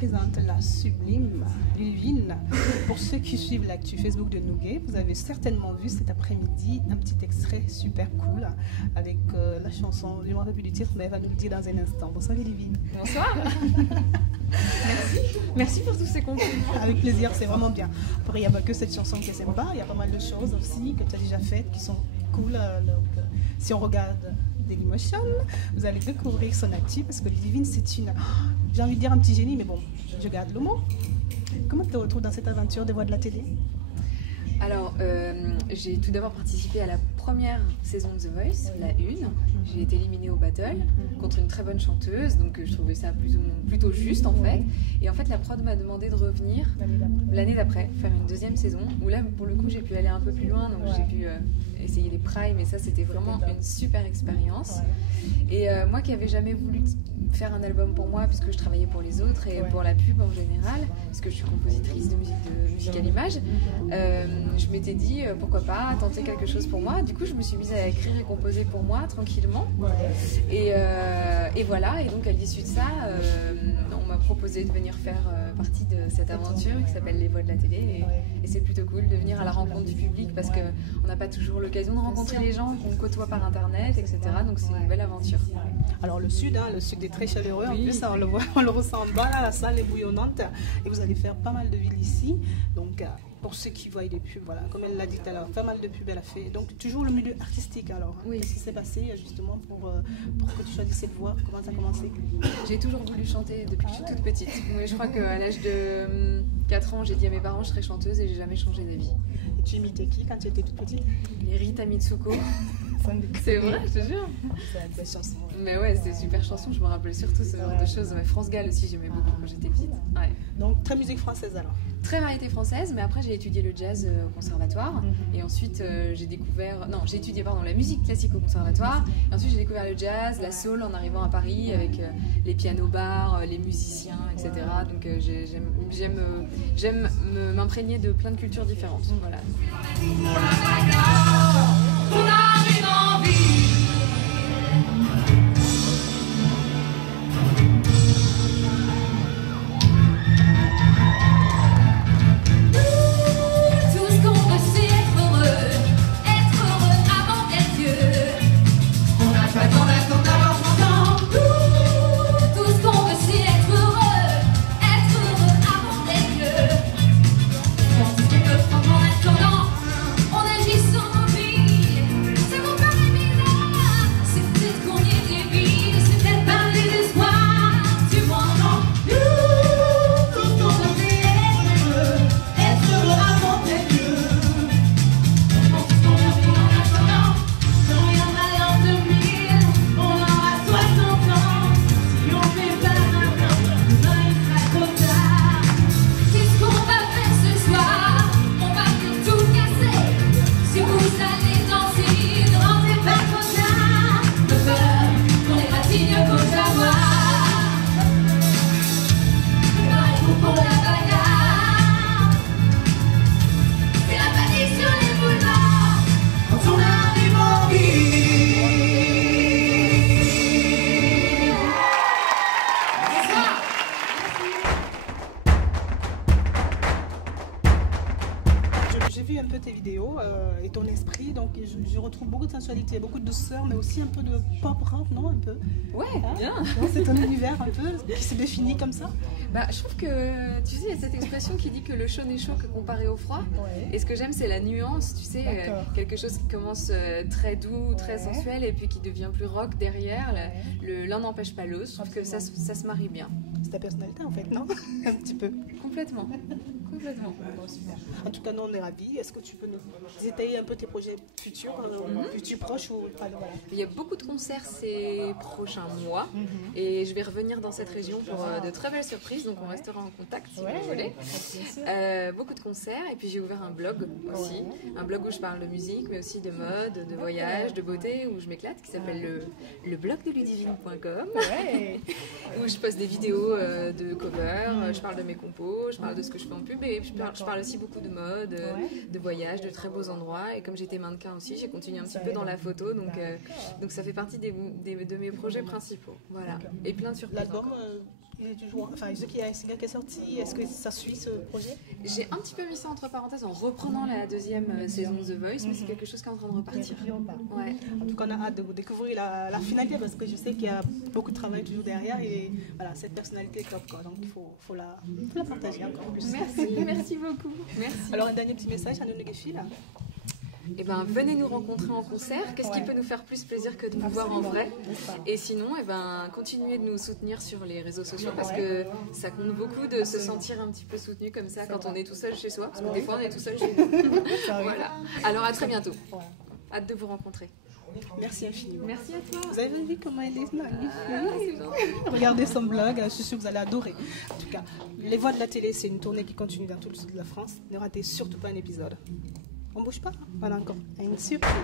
présente la sublime Ludivine. Pour ceux qui suivent l'actu Facebook de Nouguet, vous avez certainement vu cet après-midi un petit extrait super cool avec la chanson, je ne me rappelle plus du titre, mais elle va nous le dire dans un instant. Bonsoir Ludivine. Bonsoir. Merci pour tous ces compliments. Avec plaisir, c'est vraiment bien. Après, il n'y a pas que cette chanson qui est sympa, il y a pas mal de choses aussi que tu as déjà faites qui sont cool. Donc, si on regarde Dailymotion, vous allez découvrir son actu parce que Ludivine, c'est une, j'ai envie de dire un petit génie, mais bon, je garde le mot. Comment tu te retrouves dans cette aventure des voix de la télé? Alors, j'ai tout d'abord participé à la première saison de The Voice, la 1. J'ai été éliminée au battle contre une très bonne chanteuse, donc je trouvais ça plutôt juste en fait. Et en fait, la prod m'a demandé de revenir l'année d'après, faire une deuxième saison, où là, pour le coup, j'ai pu aller un peu plus loin, donc j'ai pu essayer les primes, et ça, c'était vraiment une super expérience. Et moi qui n'avais jamais voulu faire un album pour moi, puisque je travaillais pour les autres et pour la pub en général, parce que je suis compositrice de musique à l'image, je m'étais dit pourquoi pas tenter quelque chose pour moi. Du coup, je me suis mise à écrire et composer pour moi tranquillement. Et voilà. Et donc, à l'issue de ça, on m'a proposé de venir faire partie de cette aventure qui s'appelle Les Voix de la télé. Et c'est plutôt cool de venir à la rencontre du public parce qu'on n'a pas toujours l'occasion de rencontrer les gens qu'on côtoie par internet, etc. Donc, c'est une belle aventure. Alors, le sud est très chaleureux. En plus, on le voit, on le ressent en bas, là, la salle est bouillonnante. Et vous allez faire pas mal de villes ici. Donc, pour ceux qui voient des pubs, voilà, comme elle l'a dit tout à l'heure, pas mal de pubs elle a fait. Donc toujours le milieu artistique alors. Oui. Qu'est-ce qui s'est passé justement pour que tu choisisses cette voie? Comment ça a commencé? J'ai toujours voulu chanter depuis que je suis toute petite. Oui, je crois qu'à l'âge de 4 ans, j'ai dit à mes parents que je serais chanteuse et j'ai jamais changé d'avis. Et tu imitais qui quand tu étais toute petite? Les Rita Mitsuko. C'est vrai, je te jure. C'est une belle chanson. Mais ouais, c'était une super chanson, je me rappelle surtout ce genre de choses. Mais France Gall aussi, j'aimais beaucoup quand j'étais petite. Ouais. Donc très musique française alors? Très variété française, mais après j'ai étudié le jazz au conservatoire. Et ensuite j'ai découvert... Non, j'ai étudié la musique classique au conservatoire. Et ensuite j'ai découvert le jazz, la soul en arrivant à Paris avec les pianos-bars, les musiciens, etc. Donc j'aime m'imprégner de plein de cultures différentes. Voilà. Un peu tes vidéos et ton esprit, donc je retrouve beaucoup de sensualité, beaucoup de douceur, mais aussi un peu de pop rock, non? Un peu. Ouais, bien. C'est ton univers un peu qui se définit comme ça. Bah, je trouve que, tu sais, il y a cette expression qui dit que le chaud n'est chaud que comparé au froid. Et ce que j'aime, c'est la nuance, tu sais, quelque chose qui commence très doux, très sensuel, et puis qui devient plus rock derrière. L'un n'empêche pas l'autre. Je trouve que ça se marie bien. C'est ta personnalité en fait, non? Un petit peu. Complètement. Complètement. Bon, super. En tout cas, nous on est ravis. Est-ce que tu peux nous détailler un peu tes projets futurs, futurs proches ou pas? Voilà. Il y a beaucoup de concerts ces prochains mois et je vais revenir dans cette région pour de très belles surprises, donc on restera en contact si vous voulez. Beaucoup de concerts et puis j'ai ouvert un blog aussi, un blog où je parle de musique mais aussi de mode, de voyage, de beauté, où je m'éclate, qui s'appelle le blog de ludivine.com où je poste des vidéos de cover, je parle de mes compos, je parle de ce que je fais en pub. pub et je parle aussi beaucoup de mode, de voyage, de très beaux endroits. Et comme j'étais mannequin aussi, j'ai continué un petit peu dans la photo. Donc ça fait partie de mes projets principaux. Voilà. Et plein de surprises. L'album, il est toujours... Enfin, est-ce qu'il y a un single qui est sorti? Est-ce que ça suit ce projet? J'ai un petit peu mis ça entre parenthèses en reprenant la deuxième saison de The Voice, mais c'est quelque chose qui est en train de repartir. Ouais. En tout cas, on a hâte de vous découvrir la finalité parce que je sais qu'il y a beaucoup de travail toujours derrière et voilà, cette personnalité est top, quoi. Donc il faut la partager encore plus. Merci beaucoup. Merci. Alors un dernier petit message à nos négociés là. Eh ben, venez nous rencontrer en concert. Qu'est-ce qui peut nous faire plus plaisir que de vous voir en vrai? Et sinon, eh ben, continuez de nous soutenir sur les réseaux sociaux parce que ça compte beaucoup de se sentir un petit peu soutenu comme ça quand on est tout seul chez soi. Parce que des fois, on est tout seul chez nous. Voilà. Alors, à très bientôt. Hâte de vous rencontrer. Merci infiniment. Merci à toi. Vous avez vu comment elle est magnifique. Regardez son blog, je suis sûre que vous allez adorer. En tout cas, Les Voix de la télé, c'est une tournée qui continue dans tout le sud de la France. Ne ratez surtout pas un épisode. On bouge pas, voilà encore une surprise.